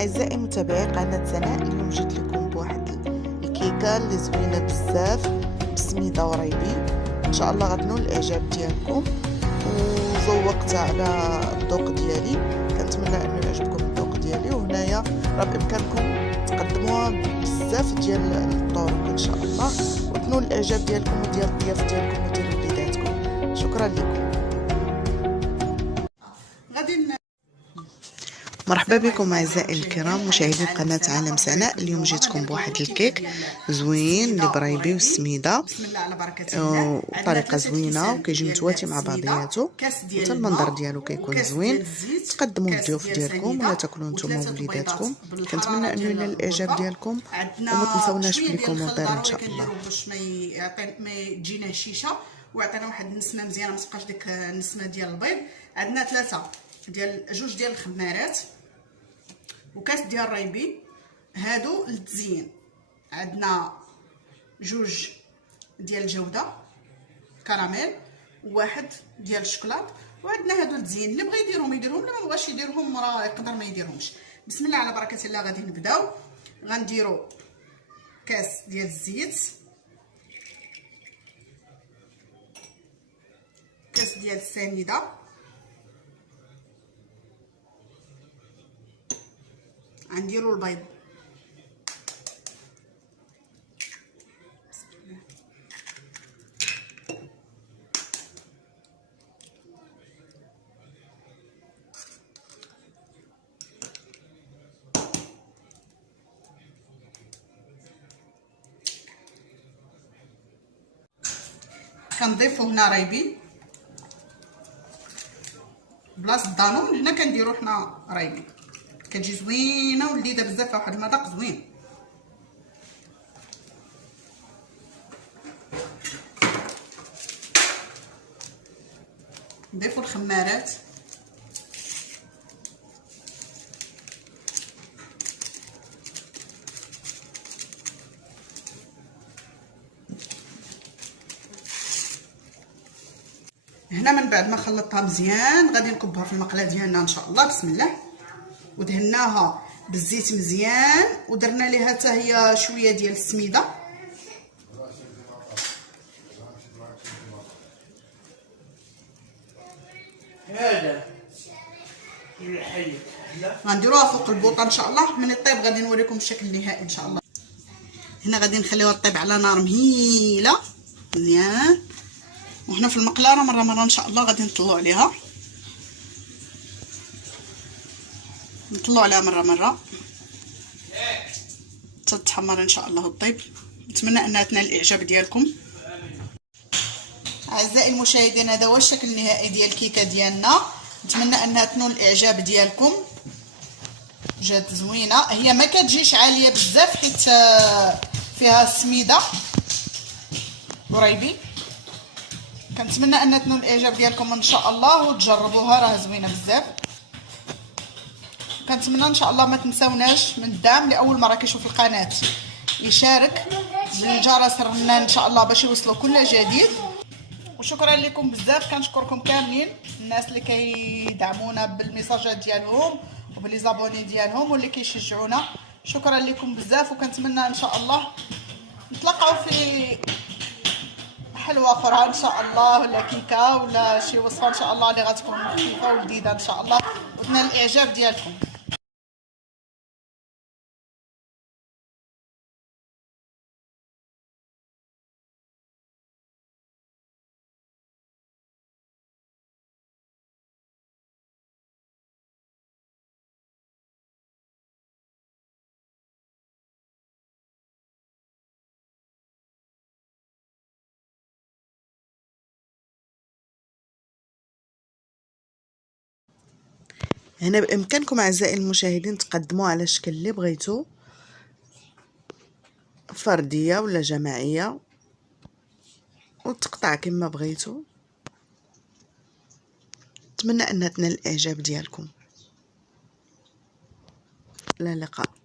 اعزائي متابعي قناه سناء، اليوم جيت لكم بواحد الكيكه اللي زوينه بزاف بسميده وريبي. ان شاء الله غتنول الاعجاب ديالكم، وذوقتها على الذوق ديالي. كنتمنى انه يعجبكم الذوق ديالي، وهنايا راه بامكانكم تقدموها بزاف ديال الطرق ان شاء الله، وتنول الاعجاب ديالكم وديال الضياف ديالكم وديال وليداتكم. شكرا لكم. مرحبا بكم اعزائي الكرام مشاهدي قناه عالم سناء. اليوم جيتكم بواحد الكيك زوين اللي بريبي والسميده بطريقه زوينه، وكيجي متواتي مع بعضياتو، حتى المنظر ديالو كيكون زوين. تقدموا الضيوف ديالكم ولا تاكلوا نتوما ووليداتكم. كنتمنى انه ينال الاعجاب ديالكم، وما تنساوناش في لي كومونتير ان شاء الله. باش ما يجينا شيشه، وعطينا واحد النسمه مزيانه، ما تبقاش ديك النسمه ديال البيض. عندنا جوج ديال الخمارات وكاس ديال الريبي هادو للتزيين. عندنا جوج ديال الجوده كراميل وواحد ديال الشوكولات، وعندنا هادو للتزيين. اللي بغى يديرهم يديرهم، اللي ما بغاش يديرهم راه يقدر ما يديرهمش. بسم الله على بركه الله. غادي نبداو. غنديروا كاس ديال الزيت، كاس ديال السنيده، غنديروا البيض، كنضيفوا هنا ريبي بلاصه الدانون. هنا كنديروا حنا ريبي، كتجي زوينه ولذيذه بزاف، واحد المذاق زوين. نضيفوا الخمارات، هنا من بعد ما خلطتها مزيان غادي نكبها في المقله ديالنا ان شاء الله. بسم الله. ودهناها بالزيت مزيان، ودرنا ليها حتى هي شويه ديال السميده. هذا غنديروها فوق البوطه ان شاء الله. من الطيب غادي نوريكم الشكل النهائي ان شاء الله. هنا غادي نخليوها طيب على نار مهيله مزيان، وحنا في المقله مره ان شاء الله غادي نطلعوا عليها مره تتحمر ان شاء الله وطيب. نتمنى انها تنال الاعجاب ديالكم. اعزائي المشاهدين، هذا هو الشكل النهائي ديال الكيكه ديالنا. نتمنى انها تنول الاعجاب ديالكم. جات زوينه، هي ما كتجيش عاليه بزاف حيت فيها السميده وريبي. كنتمنى انها تنول الاعجاب ديالكم ان شاء الله، وتجربوها راه زوينه بزاف. كنتمنى ان شاء الله ما تنساوناش من الدعم لاول مره كيشوف القناه يشارك بالجرس الرنان ان شاء الله باش يوصلوا كل جديد. وشكرا لكم بزاف، كنشكركم كاملين الناس اللي كيدعمونا بالميساجات ديالهم وبالليزابوني ديالهم واللي كيشجعونا. شكرا لكم بزاف، وكنتمنى ان شاء الله نتلاقاو في حلوه اخرى ان شاء الله، ولا كيكه ولا شي وصفه ان شاء الله اللي غتكون خفيفه ولذيذه ان شاء الله وتنال الاعجاب ديالكم. هنا بامكانكم اعزائي المشاهدين تقدموا على الشكل اللي بغيتو، فرديه ولا جماعيه، وتقطع كما بغيتو. نتمنى انها تنال الاعجاب ديالكم. الى اللقاء.